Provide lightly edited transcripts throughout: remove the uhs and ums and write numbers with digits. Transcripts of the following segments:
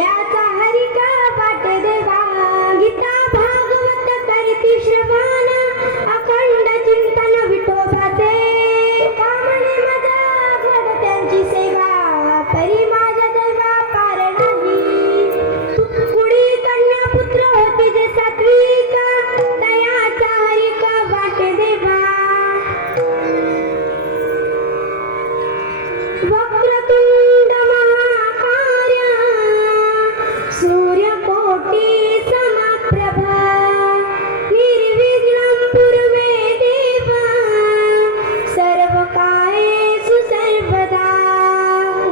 तयाचा हरिका वाट देवा गीता भागवत करती श्रवण अखंड चिंतन विठोबाचे कामणे माझा घड त्यांची सेवा परी माझ्या दैवा पार नाही कुडी कन्या पुत्र होती जे सात्विक तयाचा हरिका वाट देवा वक्रतुंड महाकाय सूर्यकोटि समप्रभा निर्विघ्नं कुरुमे देवा सर्वकार्येषु सर्वदा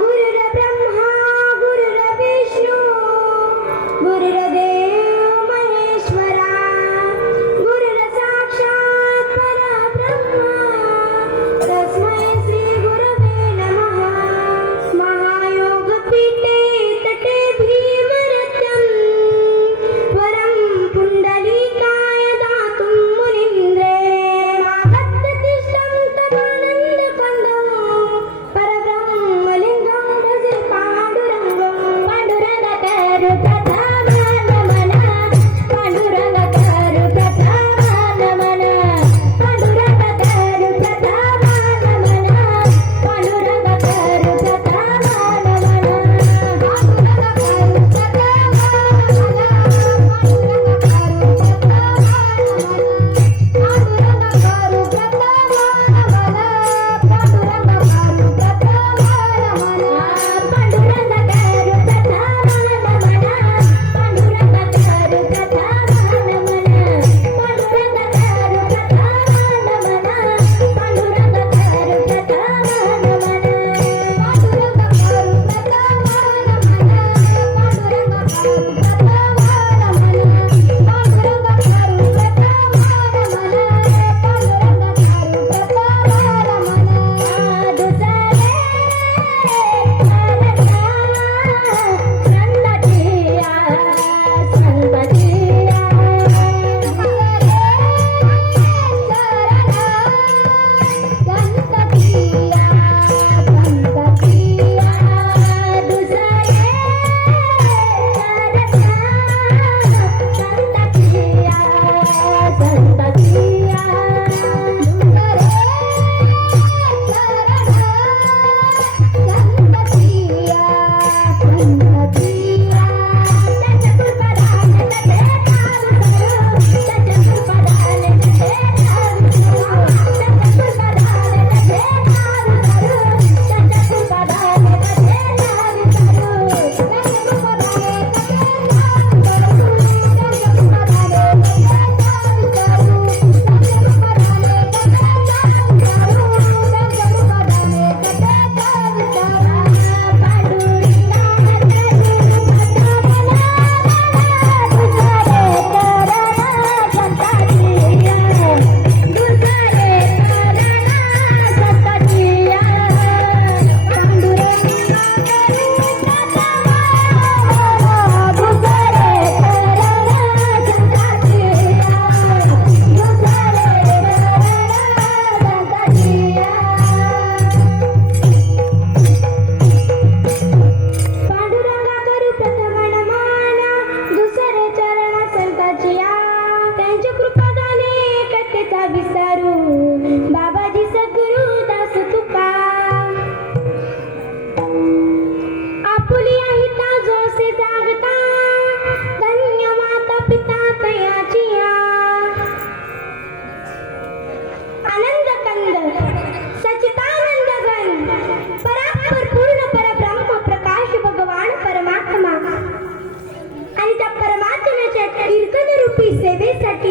गुरुर्ब्रह्मा गुरुर्विष्णु गुरुर्देवो महेश्वरा गुरुर्साक्षात् परब्रह्म तस्मै श्री गुरवे नमः महायोगपीठे तटे भीमरथं वरं पुण्डलीकाय दातुं मुनीन्द्रे मागत्तिष्ठं तवानन्दकन्दं परब्रह्मलिङ्गं भजे पाण्डुरङ्गं पाण्डुरङ्गकरु प्रथम नमन पाण्डुरङ्गकरु प्रथम नमन पाण्डुरङ्गकरु प्रथम नमन पाण्डुरङ्गकरु प्रथम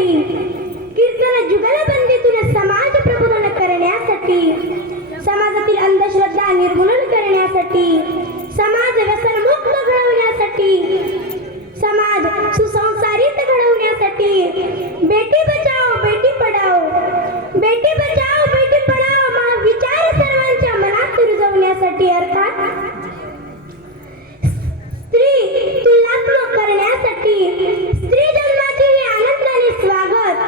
कीर्तन जुगलबंदीतून समाज प्रबोधन करण्यासाठी समाजातील अंधश्रद्धा निर्मूलन करण्यासाठी समाज व्यसनमुक्त घडवण्यासाठी समाज सुसंस्कारित घडवण्यासाठी बेटी बचाओ बेटी पढाओ बेटी बचाओ बेटी पढाओ विचार सर्वांच्या मनात रुजवण्यासाठी अर्थात स्त्री तुलनात्मक करण्यासाठी स्त्री जन्माची ही आनंदाने स्वागत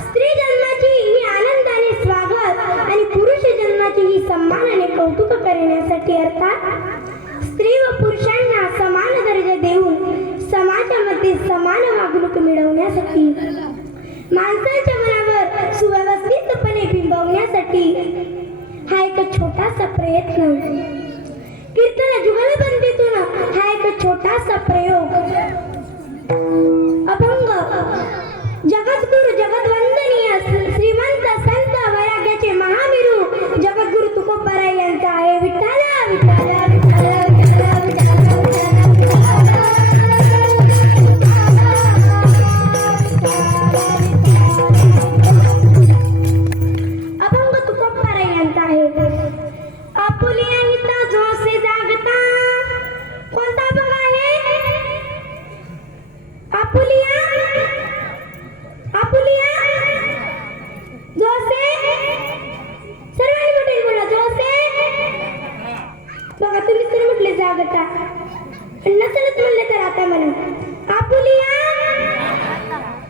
स्त्री जन्माची ही आनंदाने स्वागत आणि पुरुष जन्माची ही सन्मानाने कौतुक करण्यासाठी अर्थात स्त्री व पुरुषांना समान दर्जा देऊन माणसाच्या मनावर सुव्यवस्थितपणे बिंबवण्यासाठी हा एक छोटासा प्रयत्न, कीर्तन जुगलबंदीतून हा एक छोटासा प्रयोग, अभंग जगद्गुरु जगद्वंदनीय श्रीमंत संत वैराग्याचे महामेरू जगद्गुरु तुकोबाराय यांचा आहे. विठ्ठला विठ्ठला विठ्ठला विठ्ठला अभंग तुकोबाराय यांचा आहे. आपुलिया हिता जोसे जागता. कोणता अभंग आहे? आपुलिया आपुलिया जोसे, सर्वांनी म्हटले बोला जोसे. बघा तुम्ही तर म्हटले जागता, नसलच म्हणले तर आता म्हणा आपुलिया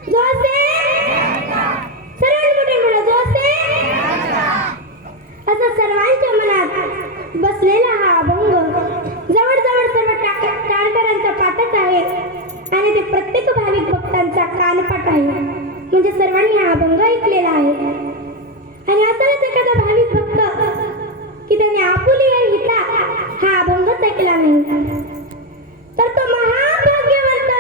जोसे, सर्वांनी म्हटले बोला जोसे. असा सर्वांच्या मनात बसलेला हा अभंग जवळजवळ सर्व टाळकरांचा पाठच आहे आणि ते प्रत्येक भाविक भक्तांचा कानपाठ आहे. म्हणजे सर्वांनी हा अभंग ऐकलेला आहे. आणि असाच एखादा भाविक भक्त की त्याने आपुलिया हिता हा अभंगच ऐकला नाही, तर तो महाभाग्यवंत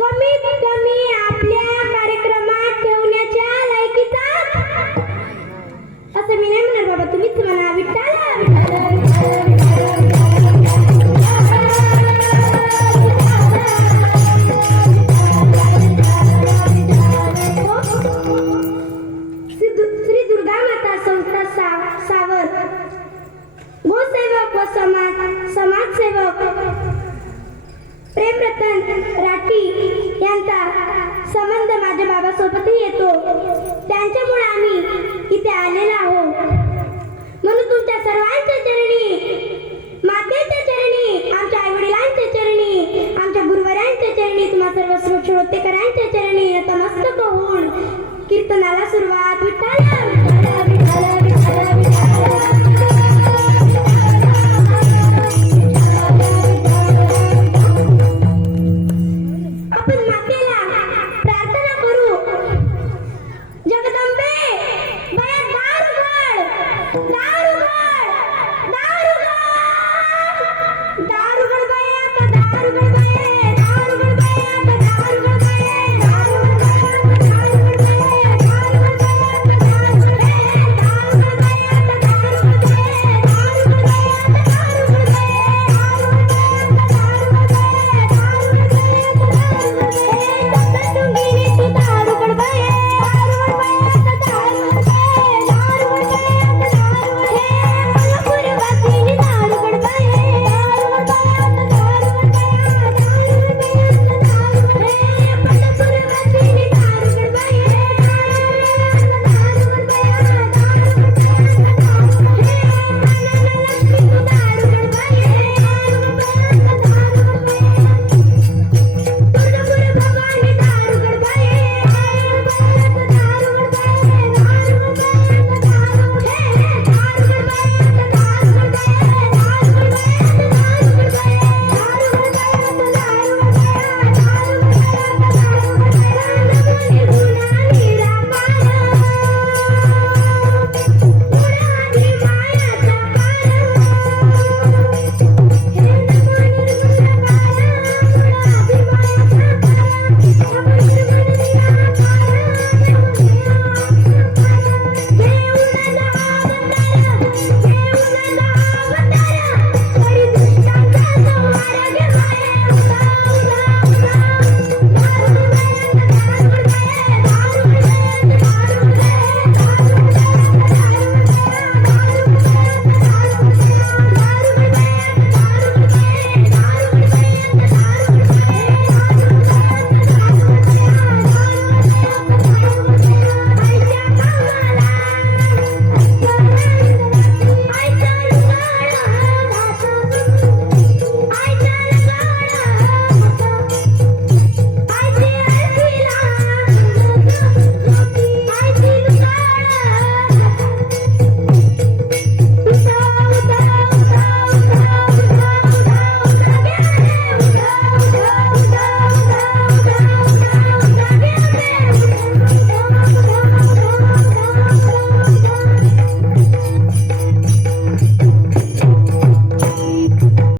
कमीत कमी आपल्या कार्यक्रमात ठेवण्याच्या लायकीचा असं मी नाही म्हणणार बाबा, तुम्हीच म्हणा विठ्ठला विठ्ठला विठ्ठला समाजसेवक प्रेमरतन राठी यांचा संबंध माझ्या बाबासोबतही येतो. त्यांच्यामुळे आम्ही इथे आलेलो आहोत. म्हणून तुमच्या सर्वांच्या चरणी, मातेच्या चरणी, आमच्या आईवडिलांच्या चरणी, आमच्या गुरुवरांच्या चरणी, तुम्हा सर्व श्रोतेकरांच्या चरणी नतमस्तक होऊन कीर्तनाला सुरुवात. विठ्ठला विठ्ठला विठ्ठला विठ्ठला विठ्ठला. दारुगड बाया, दारुगड बाया.